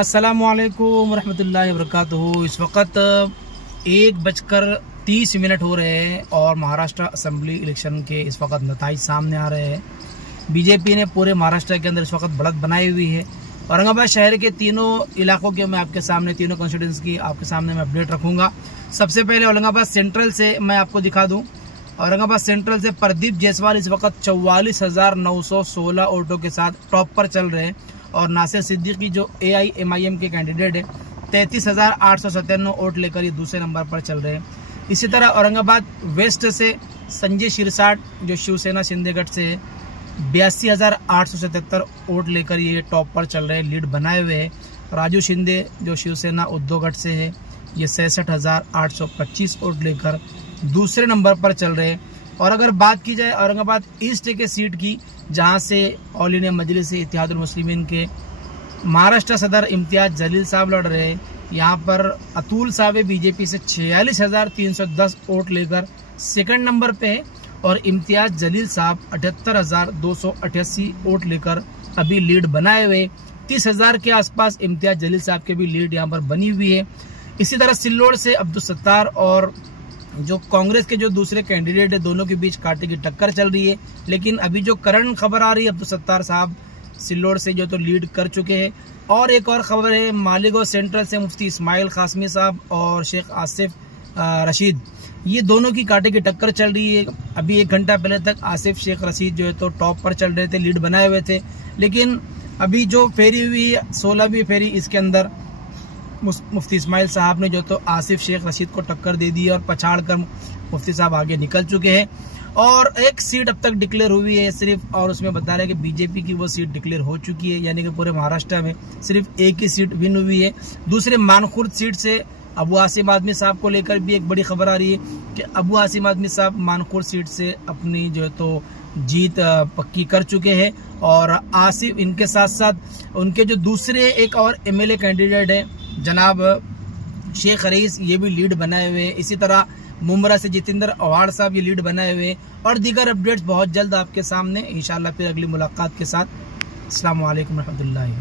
अस्सलामुअलैकुम रहमतुल्लाहि वबरकातुहू। इस वक्त 1:30 हो रहे हैं और महाराष्ट्र असेंबली इलेक्शन के इस वक्त नतीजे सामने आ रहे हैं। बीजेपी ने पूरे महाराष्ट्र के अंदर इस वक्त बढ़त बनाई हुई है। औरंगाबाद शहर के तीनों इलाकों के मैं आपके सामने, तीनों कॉन्स्टिट्यूंसी की आपके सामने मैं अपडेट रखूंगा। सबसे पहले औरंगाबाद सेंट्रल से मैं आपको दिखा दूं। औरंगाबाद सेंट्रल से प्रदीप जायसवाल इस वक्त 44,916 वोटों के साथ टॉप पर चल रहे हैं और नासिर सिद्दीकी जो AIMIM के कैंडिडेट है 33,897 वोट लेकर ये दूसरे नंबर पर चल रहे हैं। इसी तरह औरंगाबाद वेस्ट से संजय शिरसाट जो शिवसेना शिंदेगढ़ से है 82,877 वोट लेकर ये टॉप पर चल रहे हैं, लीड बनाए हुए हैं। राजू शिंदे जो शिवसेना उद्धवगढ़ से है ये 66,825 वोट लेकर दूसरे नंबर पर चल रहे हैं। और अगर बात की जाए औरंगाबाद ईस्ट के सीट की, जहां से ऑल इंडिया मजलिस इत्तेहादुल मुस्लिमीन के महाराष्ट्र सदर इम्तियाज जलील साहब लड़ रहे हैं, यहाँ पर अतुल साहब बीजेपी से 46,310 वोट लेकर सेकंड नंबर पे है और इम्तियाज जलील साहब 78,288 वोट लेकर अभी लीड बनाए हुए। 30,000 के आसपास इम्तियाज जलील साहब के भी लीड यहाँ पर बनी हुई है। इसी तरह सिल्लोड से अब्दुल सत्तार और जो कांग्रेस के जो दूसरे कैंडिडेट है दोनों के बीच कांटे की टक्कर चल रही है। लेकिन अभी जो करंट खबर आ रही है अब्दुल सत्तार साहब सिल्लोड से जो तो लीड कर चुके हैं। और एक और खबर है मालेगांव सेंट्रल से मुफ्ती इस्माइल कासमी साहब और शेख आसिफ रशीद, ये दोनों की कांटे की टक्कर चल रही है। अभी 1 घंटा पहले तक आसिफ शेख रशीद जो है तो टॉप पर चल रहे थे, लीड बनाए हुए थे। लेकिन अभी जो फेरी हुई 16वीं फेरी, इसके अंदर मुफ्ती इस्माइल साहब ने जो तो आसिफ शेख रशीद को टक्कर दे दी और पछाड़ कर मुफ्ती साहब आगे निकल चुके हैं। और एक सीट अब तक डिक्लेयर हुई है सिर्फ, और उसमें बता रहे हैं कि बीजेपी की वो सीट डिक्लेयर हो चुकी है, यानी कि पूरे महाराष्ट्र में सिर्फ एक ही सीट विन हुई है। दूसरे मानखुर्द सीट से अबू आसिम आदमी साहब को लेकर भी एक बड़ी खबर आ रही है कि अबू आसिम आदमी साहब मानखुर्द सीट से अपनी जो है तो जीत पक्की कर चुके हैं। और आसिफ इनके साथ साथ उनके जो दूसरे एक और MLA कैंडिडेट है जनाब शेख रईस, ये भी लीड बनाए हुए हैं। इसी तरह मुमरा से जितेंद्र अवाड़ साहब ये लीड बनाए हुए हैं। और दीगर अपडेट्स बहुत जल्द आपके सामने इंशाल्लाह फिर अगली मुलाकात के साथ। अस्सलाम वालेकुम रहमतुल्लाहि।